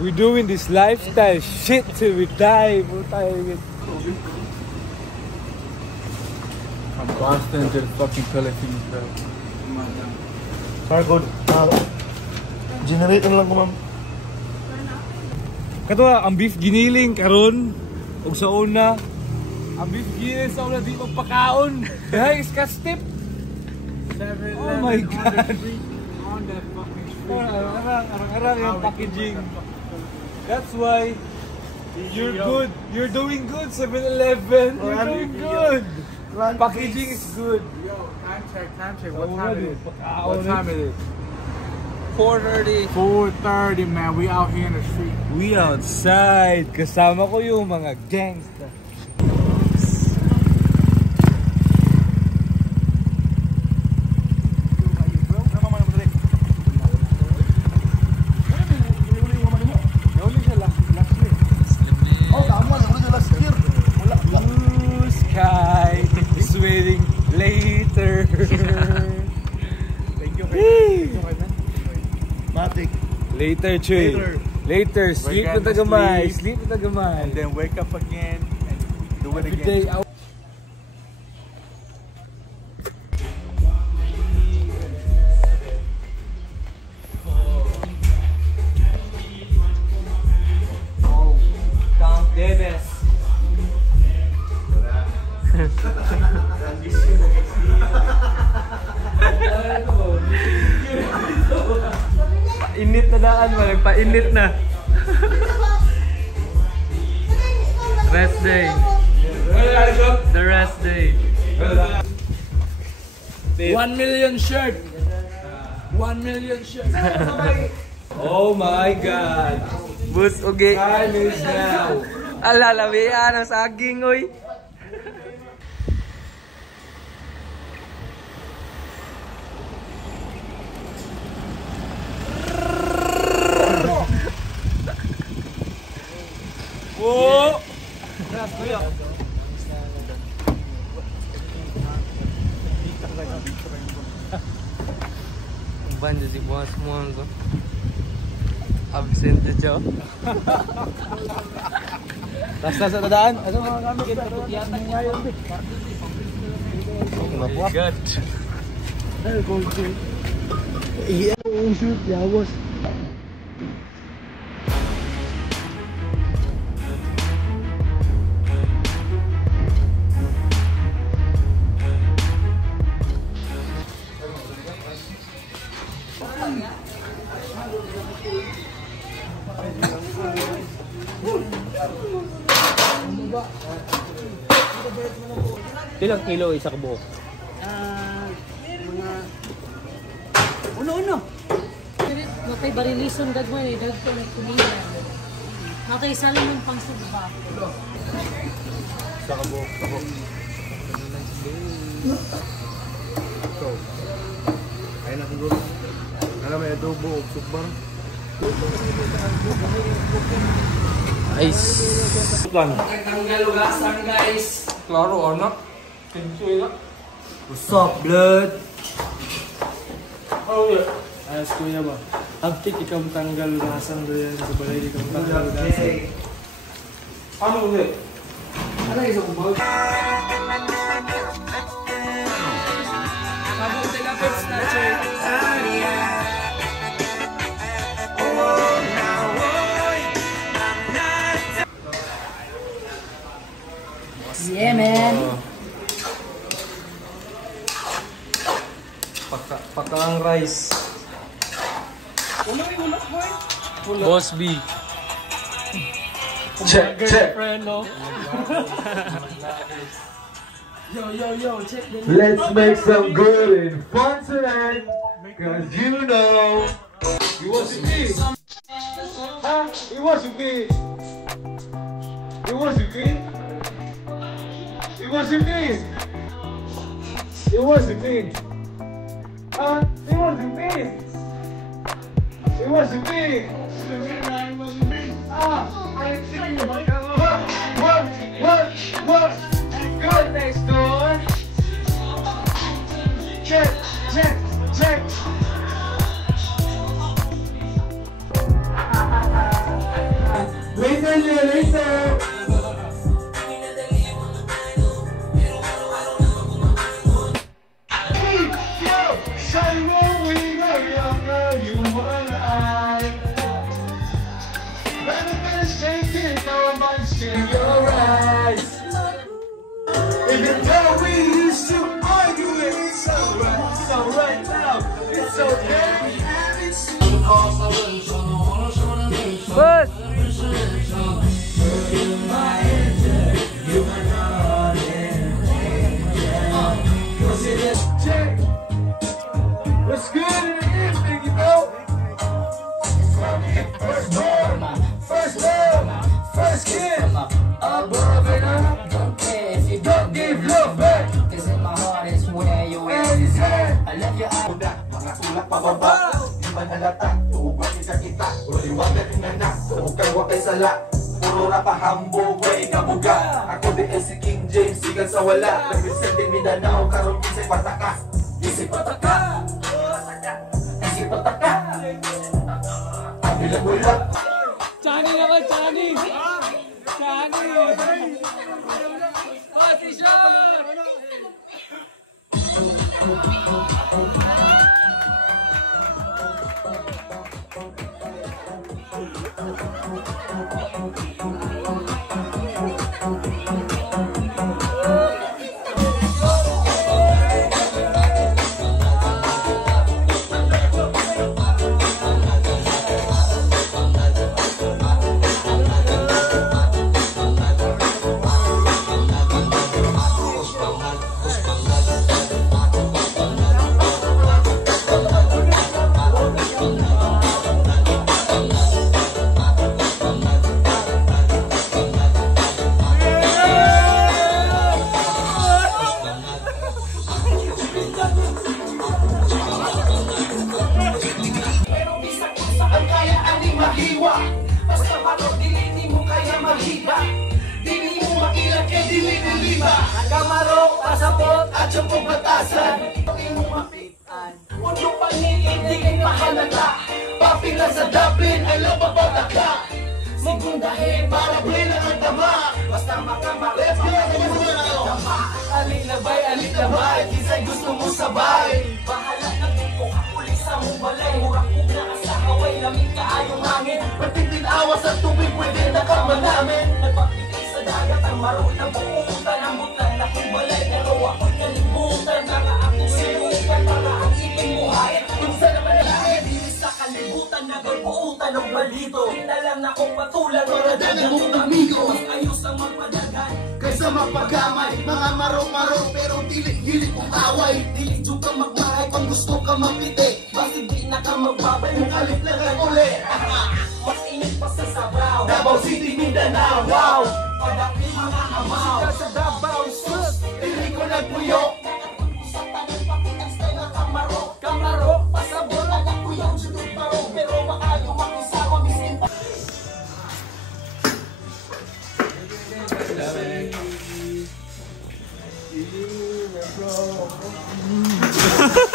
We're doing this lifestyle shit till we die. From Boston to the fucking Philippines, bro. Cargo. Generate na lang ko, ma'am. Kato ang beef giniling karon ug sa una. Ang beef giniling sa una di magpakaon. Dahil is ka-step. Oh my God. On that fucking street. Arang-arang yung packaging. That's why you're good. You're doing good, 7-Eleven. You're doing good. Packaging is good. Yo, time check. What time it is? What time it is? 4:30. 4:30, man. We out here in the street. We outside. Kasama ko yung mga gangsta. Later, Chuy. Later. Sleep na tagamay. Sleep na tagamay. And then wake up again and do it again. Oh, Count Davis. Init na daan mo, nagpa-init na. Rest day. The rest day. 1 million shirt. 1 million shirt. Oh my God. Bus ugi. Time is now. Alalawi, ano, saging, oy. Oh! Banda si Boss Monzo. Absent siya. Basta sa tadaan. Ano mga gamit kita? Yata niya yun. Oh my God. Ay, cold shoot. Iya, shoot, yawas. Ilang kilo isa ka buo? Mga uno-uno. Matay barilison dagman eh, dagko na kumina. Matay salamon pang sugba. Sa kabuk. So, ayun na siguro. Alam may adobo o sukbar. Ice. Tanggal ugasan, guys. Klaro, anak. Enjoy na. What's up, blood? Oh, yeah. Ayos ko niya ba? Haptik ikaw tanggal ugasan doon sa balay ikaw tanggal ugasan. Ano ulit? Ano isa ko ba? Sabi ko sila pets na, Che. Yeah, man. Paka ang rice. Boss B. Check. Friend, no? Yo, check the Let's make some good and fun tonight. Cause you know it wasn't me. Huh? It wasn't me. It wasn't me. It wasn't me. It wasn't me. Huh? It wasn't me. It wasn't me. It wasn't me. Ah, I ain't seen you. What? Good next door. Check. But What's good in the evening, you know? First love, first kiss, above and up. Don't care if you Don't give love back. cause in my heart is where you And his hand. I love your eyes. Mga tulak pababa, di man halata. Tuubang isa kita, uliwagan inanak. Bukang wakay sala, puro rapa hambo, way kabuga. Ako di si King James, sigal sa wala. Representing Mindanao, karong isip pataka. Isip pataka, isip pataka. Ang bilang mula. Johnny naman, Johnny! Johnny! Position! Basta manok, dili mo kaya maghiba. Dili mo makilang kaya dili niliba. Kamaro, pasapot, at siyang pabatasan. Dili mo mapitan. Uno paningin, di kay mahalata. Papila sa Dublin, ay lababotaka. Sigundahin, para blin ang tama. Basta makamari, alilabay, alilabay. Kisa'y gusto mo sabay. Bahala na din ko kapulis sa mong balay. Murak ko na sa kaway, lamig ka ayong hangin. Patindin awas at tubig, pwede na kama namin. Nagpapigay sa dagat ang maro na bukutan. Ang butang na kong balay, pero ako'y kalimutan. Naka akong sinukan, para ang ipin buhay. Kung saan naman lahat, dinis sa kalibutan. Nagagbuutan ng balito. Pinalam na kong patulan, mga dagang mong amigo. Mas ayos ang magpadagan kaysa magpagamay. Mga maro-maro, pero dili-hili kong away. Dili ka magmahay, kung gusto ka mapiti. Bakit di na ka magbabay, mong alip na lang uli. Mas init pa sa Sabaw, Davao City, Mindanao. Wow! Padaki mga amaw sa Davao, sus! Dili ko nagpuyo. Sa tanong pakit ang style na kamaro. Kamaro, pasabot ang nakuyang sunod paro. Pero makayo makisama, bisin pa. Bro.